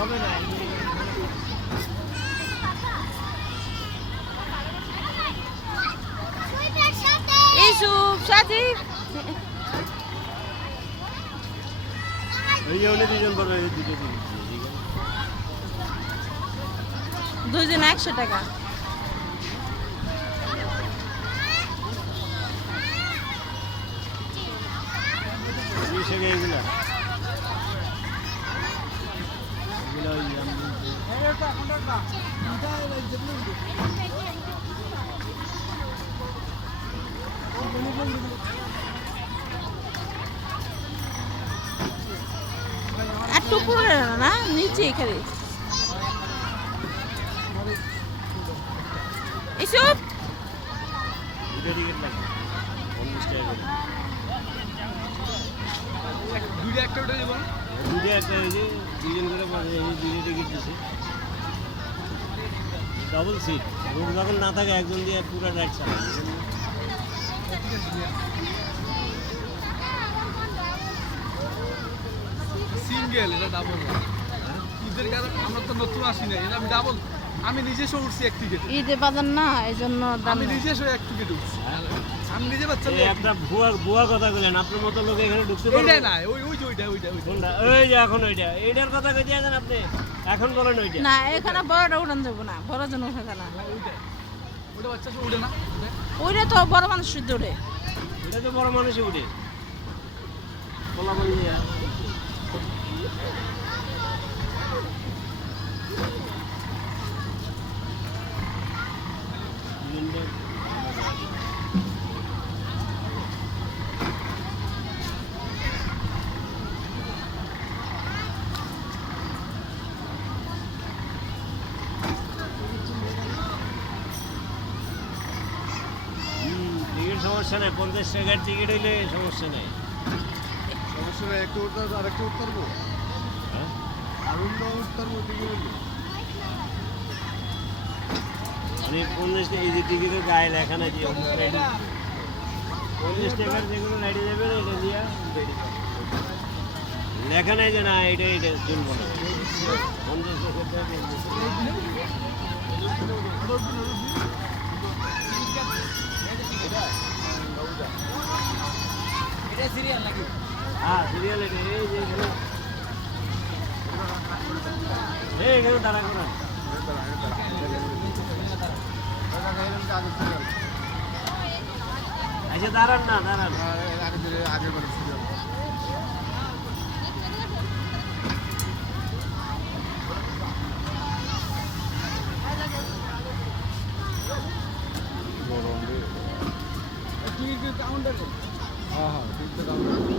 হবে না ইসুফ সাজিব এই যে উনি দুজন বড় এই দুটো দিন দুজন 100 টাকা এসে গেছিল একটু পুরো না নিচে এখানে ইসুফ দুটো টিকিট লাগবে 50 টাকা করে দুইটা একটা উঠে যাবো দুটো একটা এই যে দুজন করে দুটো টিকিট দিছে ডবল সিট রুম যখন না থাকে একজন দিয়ে পুরো রাইড চালায় সিঙ্গেল এটা ডাবল না ঈদের কারণে আমরা তো নতুন আসি না এটা আমি ডাবল আমি নিজস্ব উঠছি এক টিকিট ঈদে বাজার না এই জন্য দাম আমি নেই। নিজস্ব এক টিকিট উঠছি আমি নিজে বাচ্চা এই একটা ভুয়া কথা বলেন আপনার মতো লোক এখানে ঢুকতে এইটাই পারবে না ওই যে ওইটা কোনটা ওই যে এখন ওইটা এইটার কথা কইতে আছেন আপনি এখন বলেন ওইটা না এখানে বড়টা উঠান যাবো না বড় জন উঠে না ওইটা ওটা বাচ্চা সব উঠে না ওইটা তো বড় মানুষ শুদ্ধ উঠে এটা তো বড় মানুষই উঠে বলা বলি টিকিট সমস্যা নেই 50 টাকার টিকিট হইলে সমস্যা নেই সমস্যা নেই একটু উঠতে আর একটু উঠতে পারবো হ্যাঁ আরুণ উঠতে পারবো টিকিট আমি 50 টাকা এই যে টিকিটের গায়ে লেখা নাই যে 50 টাকার যেগুলো রাইডে যাবে এটা দিয়া রেডি লেখা নাই যে না এটা চলবো না 50 টাকা এটা সিরিয়াল নাকি হ্যাঁ সিরিয়াল এটা এই যে এখানে দাঁড়া করা আচ্ছা দাঁড়ান না দাঁড়ান আগের বার সিরিয়াল টিকিট কাউন্টারে হ্যাঁ টিকিট কাউন্টার